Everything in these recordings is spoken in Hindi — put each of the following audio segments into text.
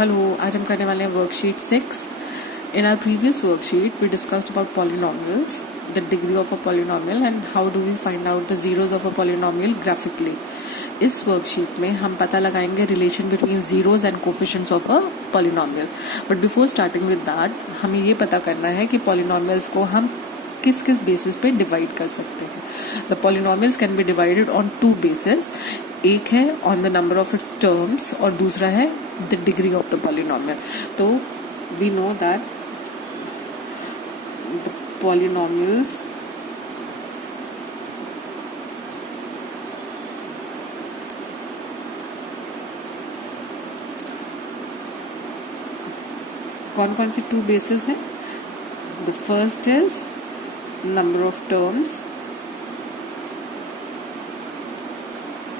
हेलो, आज हम करने वाले हैं worksheet 6। In our previous worksheet we discussed about polynomials, the degree of a polynomial and how do we find out the zeros of a polynomial graphically. इस वर्कशीट में हम पता लगाएंगे relation between zeros and coefficients of a polynomial. But before starting with that, हमें ये पता करना है कि पॉलिनोमियल्स को हम किस किस बेसिस पे डिवाइड कर सकते हैं। The polynomials can be divided on two basis. एक है on the number of its terms और दूसरा है the degree of the polynomial. तो we know that the polynomials कौन कौन सी टू बेसिस हैं। The first is number of terms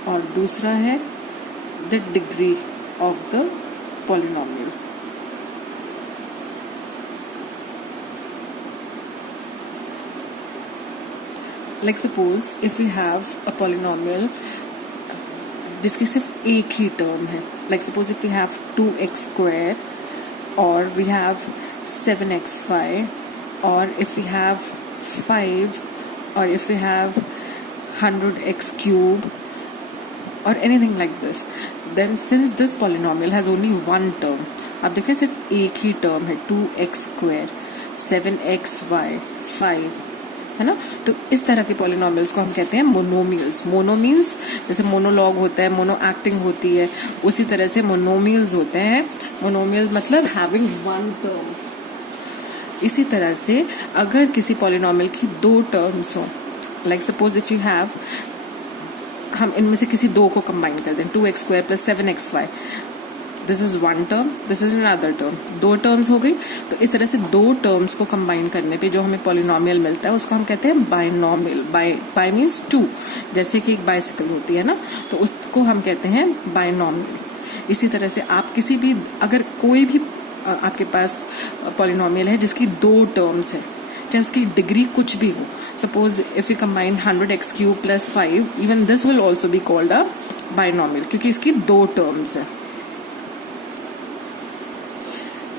और दूसरा है the degree of the polynomial. Like suppose if we have a polynomial जिसकी सिर्फ एक ही टर्म है, like suppose if we have 2x² और वी हैव 7xy और इफ वी हैव 5 और if we have 100x³ or anything like this, then since this polynomial has only one term, आप देखिए सिर्फ एक ही टर्म है 2x², 7xy, 5, है ना। तो इस तरह के पॉलिनोमियल्स को हम कहते हैं मोनोमियल्स। मोनोमीन्स जैसे मोनोलॉग होता है, मोनो एक्टिंग होती है, उसी तरह से मोनोमियल्स होते हैं। मोनोमियल मतलब हैविंग वन टर्म। इसी तरह से अगर किसी पॉलिनोमियल की दो टर्म्स हो, like suppose if you have, हम इनमें से किसी दो को कंबाइन कर दें, 2x² + 7xy, this is one term, this is another term, दो टर्म्स हो गई। तो इस तरह से दो टर्म्स को कंबाइन करने पे जो हमें पॉलिनोमियल मिलता है उसको हम कहते हैं बाइनोमियल। बाय मीन्स टू, जैसे कि एक बाइसिकल होती है ना, तो उसको हम कहते हैं बाइनोमियल। इसी तरह से आप किसी भी, अगर कोई भी आपके पास पॉलिनोमियल है जिसकी दो टर्म्स है, चाहे उसकी डिग्री कुछ भी हो, suppose if you combine 100x³ + 5, even this will also be called a binomial क्योंकि इसकी दो टर्म्स है।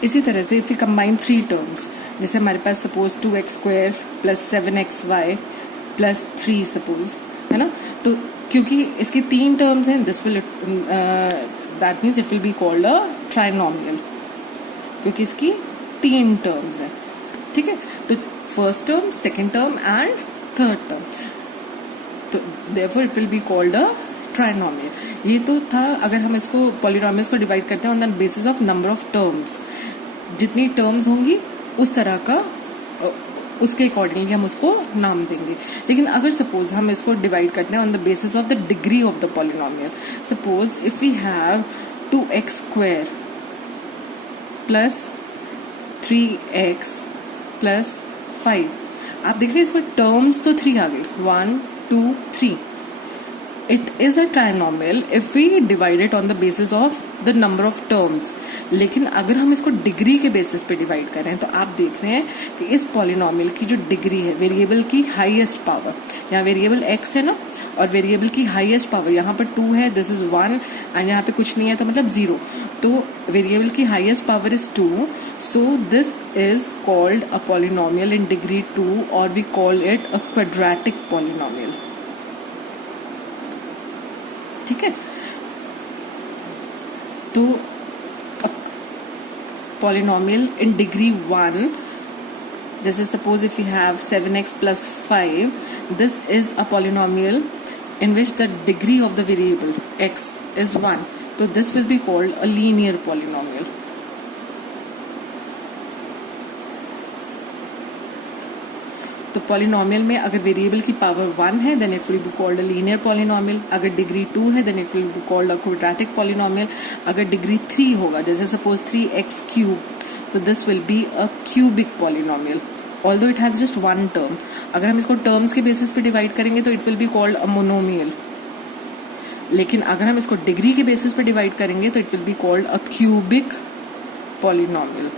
इसी तरह से इफ यू कंबाइन 3 टर्म्स, जैसे हमारे पास सपोज 2x² + 7xy + 3 सपोज, है ना, तो क्योंकि इसकी 3 टर्म्स हैं, this will that means it will be called a trinomial क्योंकि इसकी 3 टर्म्स है। ठीक है, तो first term, second term and third term, तो therefore it will be called a trinomial. ये तो था अगर हम इसको पॉलिनोमियल्स को डिवाइड करते हैं on the basis of number of terms. जितनी टर्म्स होंगी उस तरह का, उसके अकॉर्डिंगली हम उसको नाम देंगे। लेकिन अगर सपोज हम इसको डिवाइड करते हैं on the basis of the degree of the polynomial, suppose if we have 2x² + 3x + 5, आप देख रहे हैं इसमें टर्म्स तो 3 आ गई, 1 2 3। It is a trinomial if we divide it on the basis of the number of terms. लेकिन अगर हम इसको डिग्री के बेसिस पे डिवाइड कर रहे हैं, तो आप देख रहे हैं कि इस पॉलिनोमियल की जो डिग्री है, वेरिएबल की हाईएस्ट पावर, यहाँ वेरिएबल x है ना, और वेरिएबल की हाईएस्ट पावर यहाँ पर 2 है, दिस इज 1 एंड यहाँ पे कुछ नहीं है तो मतलब 0। तो वेरिएबल की highest power is 2, so this is called a polynomial in degree 2 और we call it a quadratic polynomial. ठीक है, तो पॉलिनोमियल इन डिग्री 1, जैसे suppose if you have 7x + 5, this is a polynomial in which the degree of the variable x is 1, so this will be called a linear polynomial. तो पॉलिनोमियल में अगर वेरिएबल की पावर 1 है then it will be called a linear polynomial, अगर डिग्री 2 है then it will be called a quadratic polynomial, अगर डिग्री 3 होगा जैसे सपोज 3x³, तो this will be a cubic polynomial although it has just one term. अगर हम इसको टर्म्स के बेसिस पे डिवाइड करेंगे तो it will be called a monomial, लेकिन अगर हम इसको डिग्री के बेसिस पे डिवाइड करेंगे तो it will be called a cubic polynomial.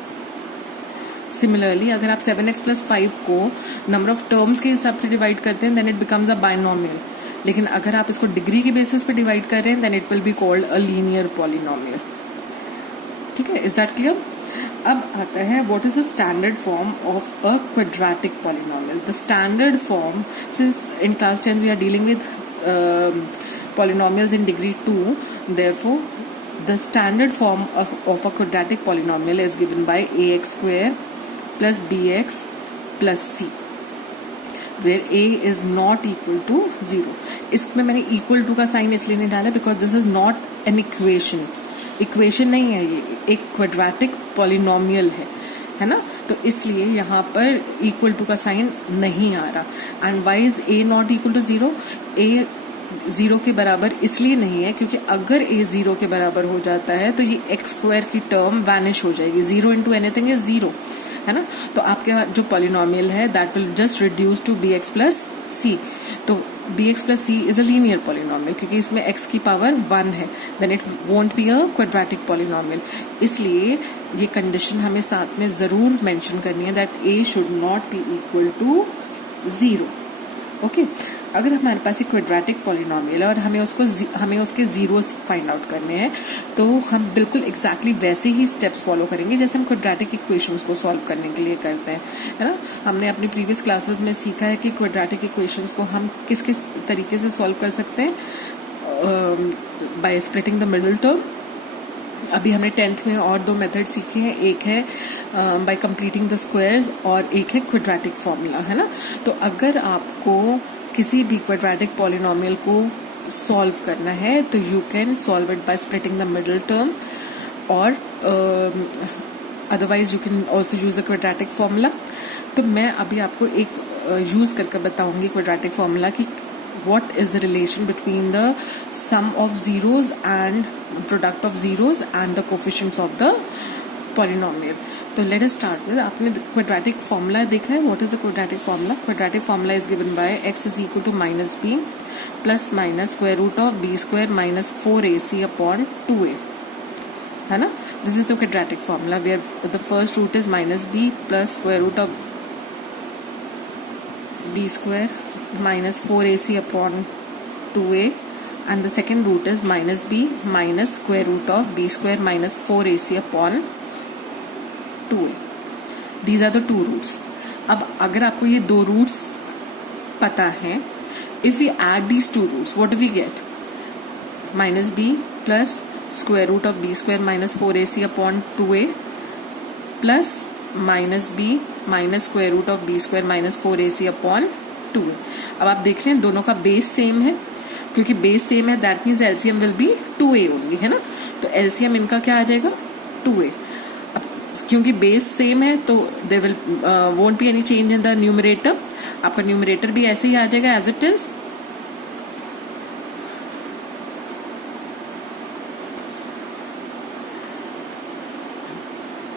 Similarly अगर आप 7x + 5 को नंबर ऑफ टर्म्स के हिसाब से डिवाइड करते हैं then it becomes a binomial, लेकिन अगर आप इसको डिग्री के बेसिस पे डिवाइड कर रहे हैं then it will be called a linear polynomial. ठीक है, इज दैट क्लियर? अब आता है what is the standard form of a quadratic polynomial. The standard form, since in class 10 we are dealing with polynomials in degree 2, therefore the standard form of a quadratic polynomial is given by ax square plus bx plus c, where a is not equal to 0. इसमें मैंने equal to का साइन इसलिए नहीं डाला because this is not an equation. Equation नहीं है, ये एक क्वाड्रेटिक पॉलिनोमियल है ना, तो इसलिए यहाँ पर इक्वल टू का साइन नहीं आ रहा. And why is a not equal to 0? A 0 के बराबर इसलिए नहीं है क्योंकि अगर ए 0 के बराबर हो जाता है तो ये एक्स स्क्वायर की टर्म वैनिश हो जाएगी. 0 इंटू एनीथिंग इज 0, है ना. तो आपके जो पॉलिनोमियल है that will just reduce to bx plus c. तो bx plus c is a linear polynomial क्योंकि इसमें x की पावर 1 है. Then it won't be a quadratic polynomial. इसलिए ये कंडीशन हमें साथ में जरूर मेंशन करनी है that a should not be equal to 0. Okay, अगर हमारे पास एक क्वाड्रेटिक पॉलिनोमियल है और हमें उसके जीरोस फाइंड आउट करने हैं तो हम बिल्कुल एग्जैक्टली वैसे ही स्टेप्स फॉलो करेंगे जैसे हम क्वाड्रेटिक इक्वेशंस को सॉल्व करने के लिए करते हैं, है ना. हमने अपनी प्रीवियस क्लासेस में सीखा है कि क्वाड्रेटिक इक्वेशंस को हम किस किस तरीके से सॉल्व कर सकते हैं. Bye splitting the middle term. अभी हमने 10th में और 2 मेथड सीखे हैं. एक है बाय कंप्लीटिंग द स्क्वायर्स और एक है क्वाड्रेटिक फॉर्मूला, है ना. तो अगर आपको किसी भी क्वाड्रेटिक पॉलिनोमियल को सॉल्व करना है तो you can solve it by splitting the middle term, और otherwise you can also use the quadratic formula. तो मैं अभी आपको एक यूज करके बताऊंगी क्वाड्रेटिक फॉर्मूला की what is the relation between the sum of zeros and product of zeros and the coefficients of the polynomial. तो let us start with, आपने quadratic formula देखा है. what is the quadratic formula? Quadratic formula is given by x is equal to minus b plus minus square root of b square minus 4ac upon 2a, है ना. This is the quadratic formula where the first root is minus b plus square root of b square minus 4ac upon 2a, and the second root is minus b minus square root of b square minus 4ac upon 2a. These are the two roots. अब अगर आपको ये 2 रूट्स पता है, if we add these 2 roots, what do we get? minus b plus square root of b square minus 4ac upon 2a plus minus b minus square root of b square minus 4ac upon 2a. अब आप देख रहे हैं दोनों का बेस सेम है. क्योंकि बेस सेम है that means LCM will be 2a only, है ना. तो एलसीएम इनका क्या आ जाएगा? 2a. अब क्योंकि बेस सेम है तो there will won't be any change in the numerator. आपका न्यूमरेटर भी ऐसे ही आ जाएगा एज इट इज.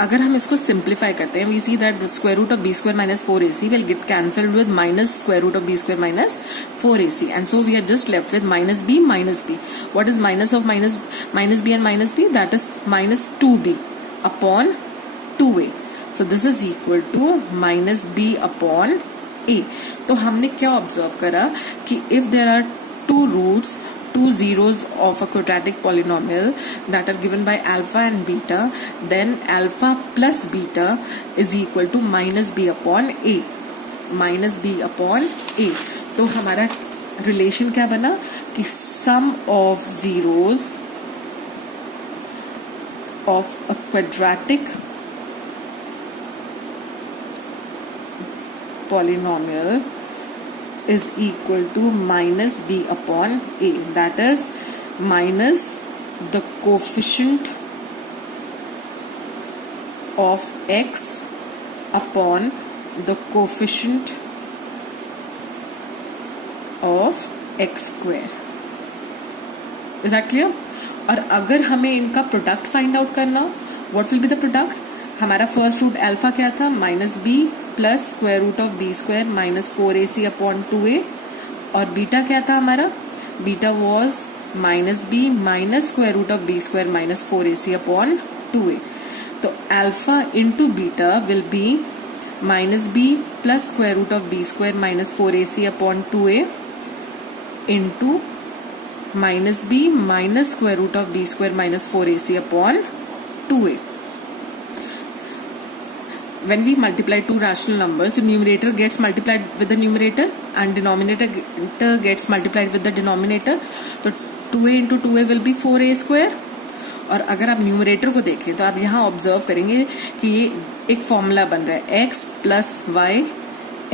अगर हम इसको सिंप्लीफाई करते हैं, we see that square root of b square minus 4ac will get cancelled with minus square root of b square minus 4ac, and so we are just left with minus b minus b. What is minus of minus b and minus b? That is minus 2b upon 2a. So this is equal to minus b upon a. तो हमने क्या ऑब्जर्व करा कि if there are 2 roots, 2 zeros of a quadratic polynomial that are given by alpha and beta, then alpha plus beta is equal to minus b upon a. minus b upon a. तो हमारा रिलेशन क्या बना कि sum of zeros of a quadratic polynomial is equal to minus b upon a. That is minus the coefficient of x upon the coefficient of x square. Is that clear? और अगर हमें इनका प्रोडक्ट फाइंड आउट करना, what will be the product? हमारा फर्स्ट रूट अल्फा क्या था? Minus b plus square root of b square minus 4ac upon 2a. और बीटा क्या था हमारा? Beta was minus b minus square root of b square minus 4ac upon 2a. तो alpha into beta will be minus b plus square root of b square minus 4ac upon 2a into minus b minus square root of b square minus 4ac upon 2a. When we multiply two rational numbers, the numerator gets multiplied with the numerator and denominator gets multiplied with the denominator. तो 2a into 2a will be 4a square. और अगर आप न्यूमरेटर को देखें तो आप यहाँ ऑब्जर्व करेंगे कि ये एक फॉर्मूला बन रहा है x plus y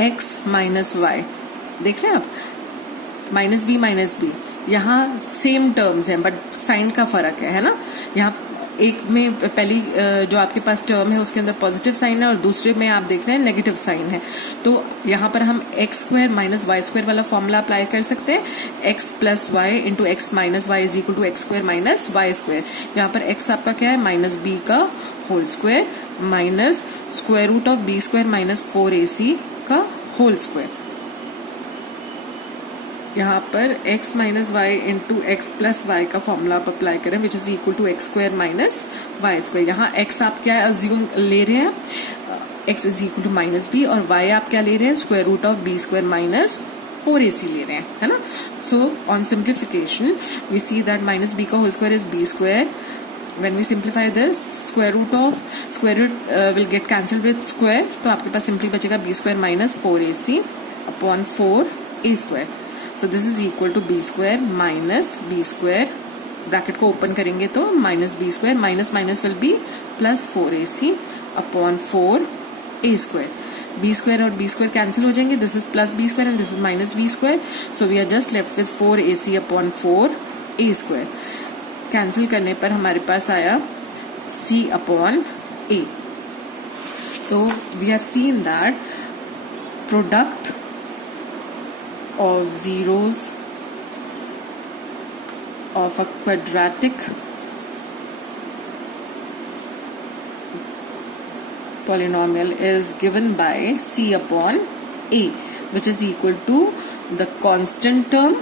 x minus y. देख रहे हैं आप, माइनस बी यहाँ सेम टर्म्स हैं बट साइन का फर्क है ना. यहाँ एक में पहली जो आपके पास टर्म है उसके अंदर पॉजिटिव साइन है और दूसरे में आप देख रहे हैं नेगेटिव साइन है. तो यहाँ पर हम x square minus y square वाला फॉर्मूला अप्लाई कर सकते हैं. X plus y into x minus y is equal to x square minus y square. यहाँ पर एक्स आपका क्या है, माइनस बी का whole square minus square root of b square minus 4ac का होल स्क्वायर. यहाँ पर x minus y into x plus y का फॉर्मूला आप अप्लाई करें which is equal to x square minus y square. यहाँ x आप क्या अज्यूम ले रहे हैं, x is equal to minus b, और y आप क्या ले रहे हैं, square root of b square minus 4ac ले रहे हैं, है ना. So on simplification we see that minus b का whole square is b square. When we simplify this, square root will get cancelled with square, तो आपके पास सिंपली बचेगा b square minus 4ac upon 4a square. So this is equal to b square minus b square. Bracket को ओपन करेंगे तो minus b square minus minus will be plus 4ac upon 4a square. b square और b स्क्वायर कैंसिल हो जाएंगे. This is plus b square and this is minus b square. So we are just left with 4ac upon 4a square. Cancel करने पर हमारे पास आया c अपॉन a. तो we have seen that product of zeros of a quadratic polynomial is given by c upon a, which is equal to the constant term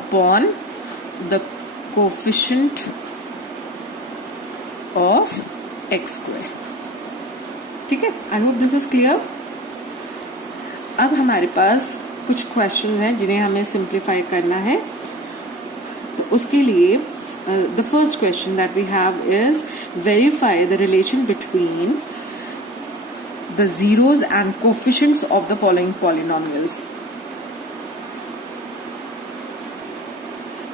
upon the coefficient of x square. ठीक है, आई होप दिस इज क्लियर. अब हमारे पास कुछ क्वेश्चन हैं जिन्हें हमें सिंप्लीफाई करना है. तो उसके लिए the first question that we have is verify the relation between the zeros and coefficients of the following polynomials.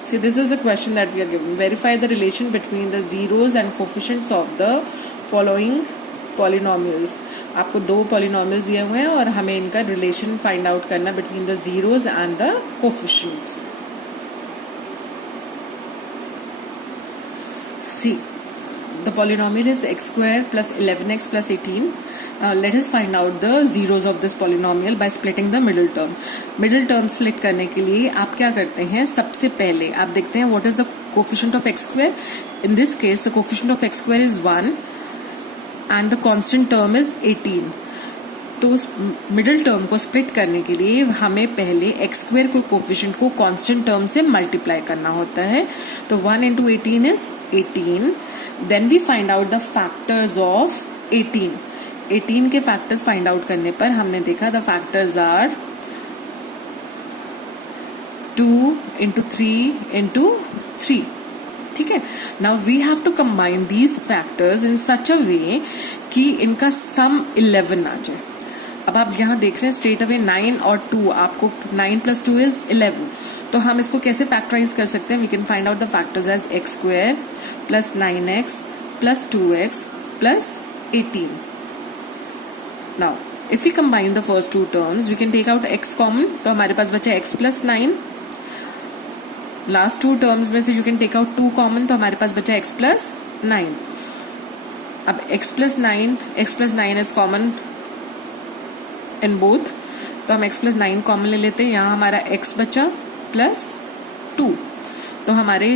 See, this is the question that we are given. Verify the relation between the zeros and coefficients of the following polynomials. आपको दो पॉलिनोमियल्स दिए हुए हैं और हमें इनका रिलेशन फाइंड आउट करना between the zeros and the coefficients. See the polynomial is x square plus 11x plus 18. Let us find out the zeros of this polynomial bye splitting the middle term. Middle term split करने के लिए आप क्या करते हैं, सबसे पहले आप देखते हैं what is the coefficient of x square. In this case the coefficient of x square is 1 and the constant term is 18. तो उस मिडिल टर्म को स्प्लिट करने के लिए हमें पहले एक्स स्क्वायर को कोफिशिएंट को कांस्टेंट टर्म से मल्टीप्लाई करना होता है. तो 1 into 18 is 18. Then we find out the factors of 18. 18 के फैक्टर्स फाइंड आउट करने पर हमने देखा the factors are 2 into 3 into 3. ठीक है. Now we have to combine these factors in such a way कि इनका सम 11 आ जाए. अब आप यहाँ देख रहे हैं स्ट्रेट अवे 9 और 2, आपको 9 प्लस 2 इज 11. तो हम इसको कैसे फैक्टराइज कर सकते हैं, we can find out the factors as x square plus 9x plus 2x plus 18. Now if you combine the first two terms we can take out x common. तो हमारे पास बचा x plus 9. Last two terms में से you can take out 2 common, तो हमारे पास बचा x प्लस 9. अब x plus 9 is common in both, तो हम x प्लस 9 कॉमन ले लेते हैं. यहाँ हमारा x बचा प्लस 2, तो हमारे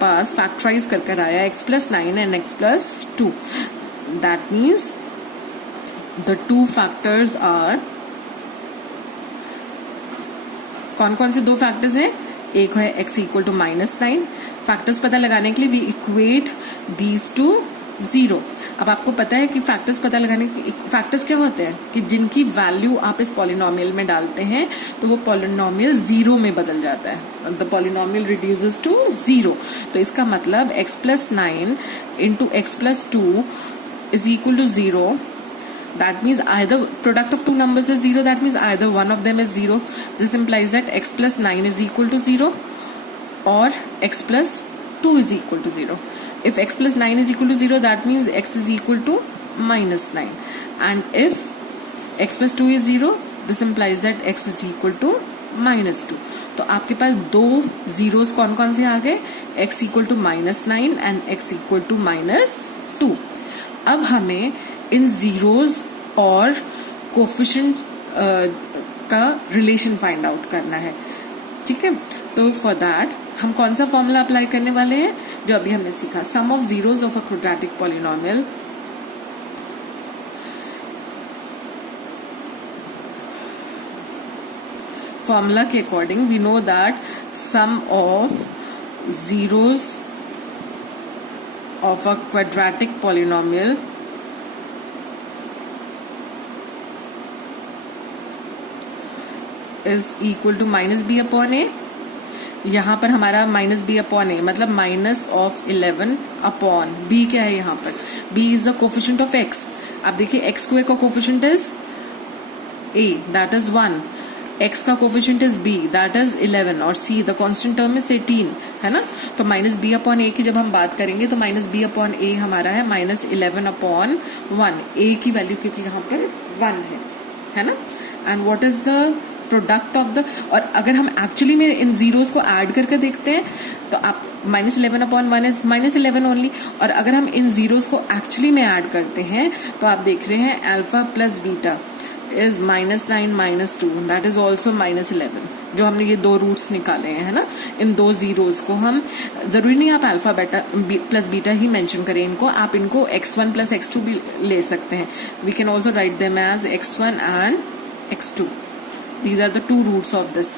पास फैक्टराइज कर कर आया x plus 9 and x plus 2. That means the two factors are, कौन कौन से दो फैक्टर्स हैं, एक है x इक्वल टू -9. फैक्टर्स पता लगाने के लिए वी इक्वेट दीज टू 0. अब आपको पता है कि फैक्टर्स पता लगाने की फैक्टर्स क्या होते हैं कि जिनकी वैल्यू आप इस पॉलिनोमियल में डालते हैं तो वो पॉलिनोमियल जीरो में बदल जाता है, the polynomial reduces to zero. तो इसका मतलब x+9 into x+2 is equal to 0. That means either product of two numbers is 0. That means either one of them is 0. This implies that x+9 is equal to 0 or x+2 is equal to 0. If x+9 is equal to 0, that means x is equal to -9. And if x+2 is 0, this implies that x is equal to -2. तो आपके पास दो जीरोस कौन कौन से आ गए, x equal to -9 and x equal to -2. अब हमें इन जीरोस और कोफिशिएंट का रिलेशन फाइंड आउट करना है, ठीक है। तो फॉर दैट हम कौन सा फॉर्मूला अप्लाई करने वाले हैं जो अभी हमने सीखा, sum of zeros of a quadratic polynomial formula के according we know that sum of zeros of a quadratic polynomial is equal to -b upon a। यहां पर हमारा -b अपॉन a मतलब -11 अपॉन b क्या है यहां पर, b is the coefficient of x। अब देखिए x² का coefficient is a that is 1, x का coefficient is b that is 11 और c the constant term is 18 है ना। तो -b अपॉन a की जब हम बात करेंगे तो -b अपॉन a हमारा है -11 अपॉन 1, a की वैल्यू क्योंकि यहाँ पर 1 है ना। And what is the product of the, और अगर हम एक्चुअली में इन जीरोस को ऐड करके देखते हैं तो आप -11 अपॉन 1 इज -11 ओनली, और अगर हम इन जीरोस को एक्चुअली में ऐड करते हैं तो आप देख रहे हैं alpha plus beta is -9 -2 that is also -11, जो हमने ये दो रूट्स निकाले हैं है ना। इन दो जीरोस को हम, जरूरी नहीं आप अल्फा बेटा प्लस बीटा ही मेंशन करें इनको, आप इनको x1 प्लस x2 भी ले सकते हैं। We can also write them as x1 and x2। These are the two roots of this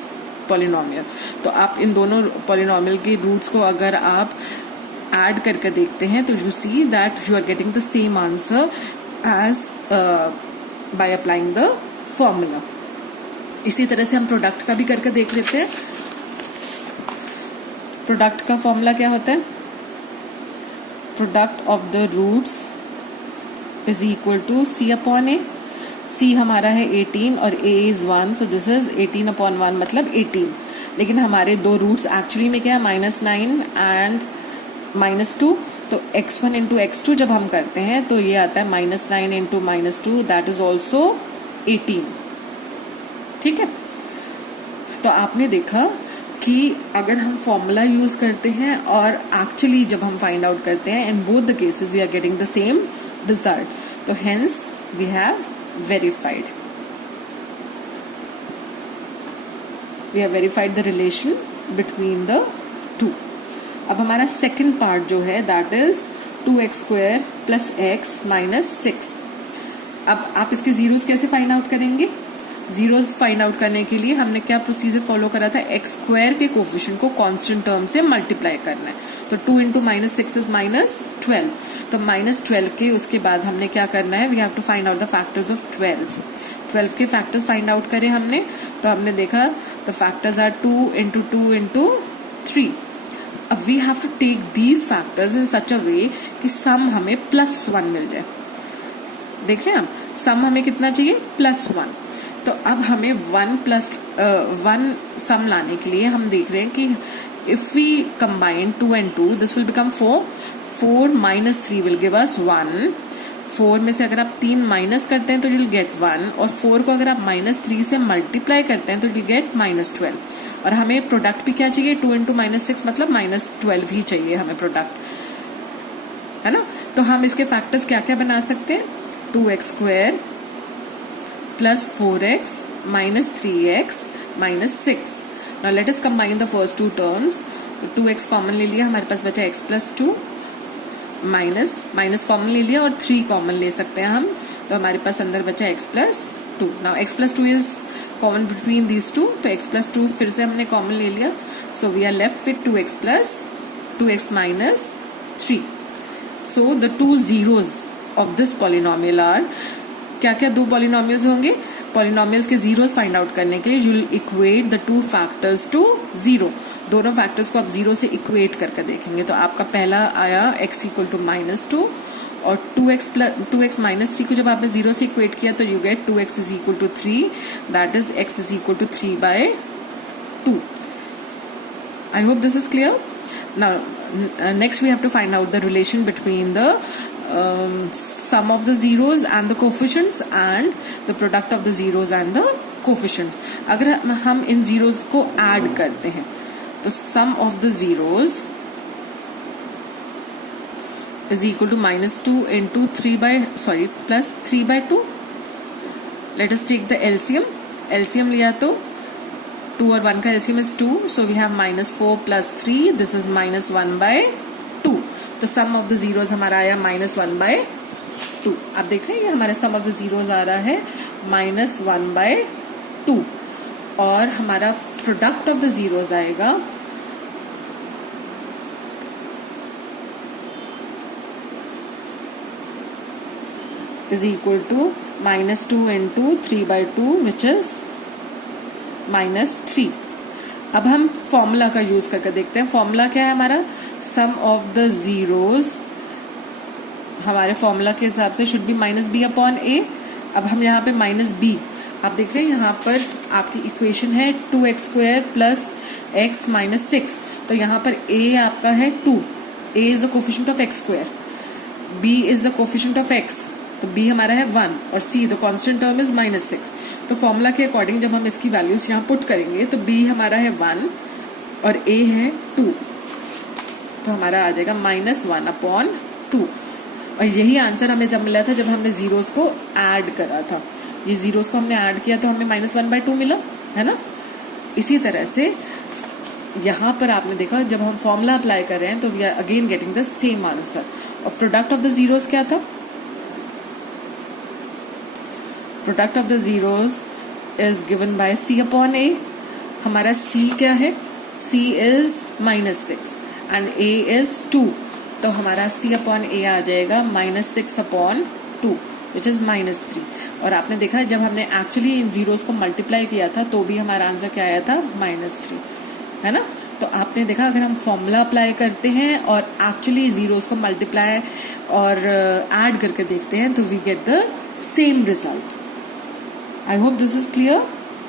polynomial. तो आप इन दोनों polynomial के roots को अगर आप add करके देखते हैं तो you see that you are getting the same answer as by applying the formula. इसी तरह से हम प्रोडक्ट का भी करके देख लेते हैं। प्रोडक्ट का फॉर्मूला क्या होता है, product of the roots is equal to c upon a। c हमारा है 18 और a is 1, so this is 18 upon 1 मतलब 18। लेकिन हमारे दो रूट्स एक्चुअली में क्या है, -9 एंड -2। तो x1 इंटू x2 जब हम करते हैं तो ये आता है -9 इंटू -2 दैट इज ऑल्सो 18, ठीक है। तो आपने देखा कि अगर हम फॉर्मूला यूज करते हैं और एक्चुअली जब हम फाइंड आउट करते हैं, in both the cases we are getting the same result. तो hence we have verified. We have verified the relation between the two. अब हमारा सेकंड पार्ट जो है that is 2x² plus x minus 6। अब आप इसके जीरोस कैसे फाइंड आउट करेंगे, जीरोस फाइंड आउट करने के लिए हमने क्या प्रोसीजर फॉलो करा था, x² के कोफिशिएंट को कांस्टेंट टर्म से मल्टीप्लाई करना है। तो 2 इंटू -6 इज -12, तो -12 के उसके बाद हमने क्या करना है, we have to find out the factors of 12 के फैक्टर्स फाइंड आउट करे हमने। तो हमने देखा the factors are 2 into 2 into 3। अब we have to take these factors in such a way कि सम हमें +1 मिल जाए। देख रहे हैं हम, सम हमें कितना चाहिए, +1। तो अब हमें 1 सम लाने के लिए हम देख रहे हैं कि if we combine 2 and 2 this will become 4 minus 3 will give us 1। 4 में से अगर आप 3 माइनस करते हैं तो you'll get 1, और 4 को अगर आप -3 से मल्टीप्लाई करते हैं तो you'll get -12। और हमें प्रोडक्ट भी क्या चाहिए, 2 इंटू -6 मतलब -12 ही चाहिए हमें प्रोडक्ट, है ना। तो हम इसके फैक्टर्स क्या क्या बना सकते हैं, 2x² plus 4x minus 3x minus 6। Now let us combine the first two terms. तो 2x कॉमन ले लिया, हमारे पास बचा x+2 माइनस कॉमन ले लिया और 3 कॉमन ले सकते हैं हम, तो हमारे पास अंदर बचा x+2। Now x+2 is common between these two, तो x+2 फिर से हमने कॉमन ले लिया, so we are left with 2x minus 3। So the two zeros of this polynomial are, क्या क्या दो पॉलिनोमियल्स होंगे, पॉलिनोमियल्स के जीरोस फाइंड आउट करने के लिए you will equate the two factors to zero, दोनों फैक्टर्स को आप जीरो से इक्वेट करके देखेंगे। तो आपका पहला आया x इक्वल टू -2 और 2x माइनस 3 को जब आपने जीरो से इक्वेट किया तो you get 2x is equal to 3, that is x is equal to 3/2। I hope this is clear. Now next we have to find out the relation between the sum of the zeros and the coefficients and the product of the zeros and the coefficients. अगर हम इन zeros को add करते हैं तो sum of the zeros is equal to -2 into plus 3/2. Let us take the LCM. LCM लिया तो 2 और 1 का LCM is 2, so we have -4 plus 3, this is -1/2. तो sum of the zeros हमारा आया -1/2. आप देख रहे हैं हमारे sum of the zeros आ रहा है -1/2 और हमारा product of the zeros आएगा is equal to -2 into 3/2 which is -3. अब हम फॉर्मूला का यूज करके देखते हैं। फॉर्मूला क्या है हमारा, सम ऑफ द जीरोस हमारे फॉर्मूला के हिसाब से शुड बी -b/a। अब हम यहाँ पे -b, आप देख रहे हैं यहाँ पर आपकी इक्वेशन है 2x² प्लस x -6, तो यहाँ पर a आपका है 2, a is the coefficient of x², b is the coefficient of x, तो b हमारा है 1 और c the constant term is -6। तो फॉर्मूला के अकॉर्डिंग जब हम इसकी वैल्यूज यहाँ पुट करेंगे तो b हमारा है 1 और a है 2, तो हमारा आ जाएगा -1/2। और यही आंसर हमें जब मिला था जब हमने जीरोस को ऐड करा था, ये जीरोस को हमने ऐड किया तो हमें -1/2 मिला है ना। इसी तरह से यहाँ पर आपने देखा जब हम फॉर्मूला अप्लाई कर रहे हैं तो we are again getting the same answer. और प्रोडक्ट ऑफ द जीरोस क्या था, product of the zeros is given by c/a। हमारा c क्या है, c is -6 and a is 2, तो हमारा c/a आ जाएगा -6/2 विच इज -3। और आपने देखा जब हमने एक्चुअली इन जीरोस को मल्टीप्लाई किया था तो भी हमारा आंसर क्या आया था, -3, है ना। तो आपने देखा अगर हम फॉर्मूला अप्लाई करते हैं और एक्चुअली जीरोस को मल्टीप्लाई और ऐड करके देखते हैं तो we get the same result. I hope this is clear,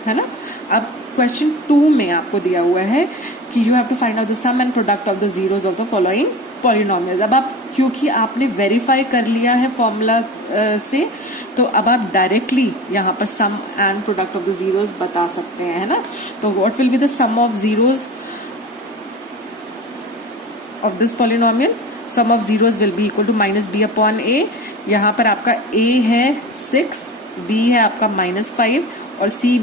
है ना। अब क्वेश्चन 2 में आपको दिया हुआ है कि you have to find out the sum and product of the zeros of the following polynomials. अब आप क्योंकि आपने वेरीफाई कर लिया है फॉर्मूला से तो अब आप डायरेक्टली यहाँ पर sum and product of the zeros बता सकते हैं, है ना। तो what will be the sum of zeros of this polynomial, sum of zeros will be equal to -b/a। यहाँ पर आपका a है 6, b है आपका -5 और c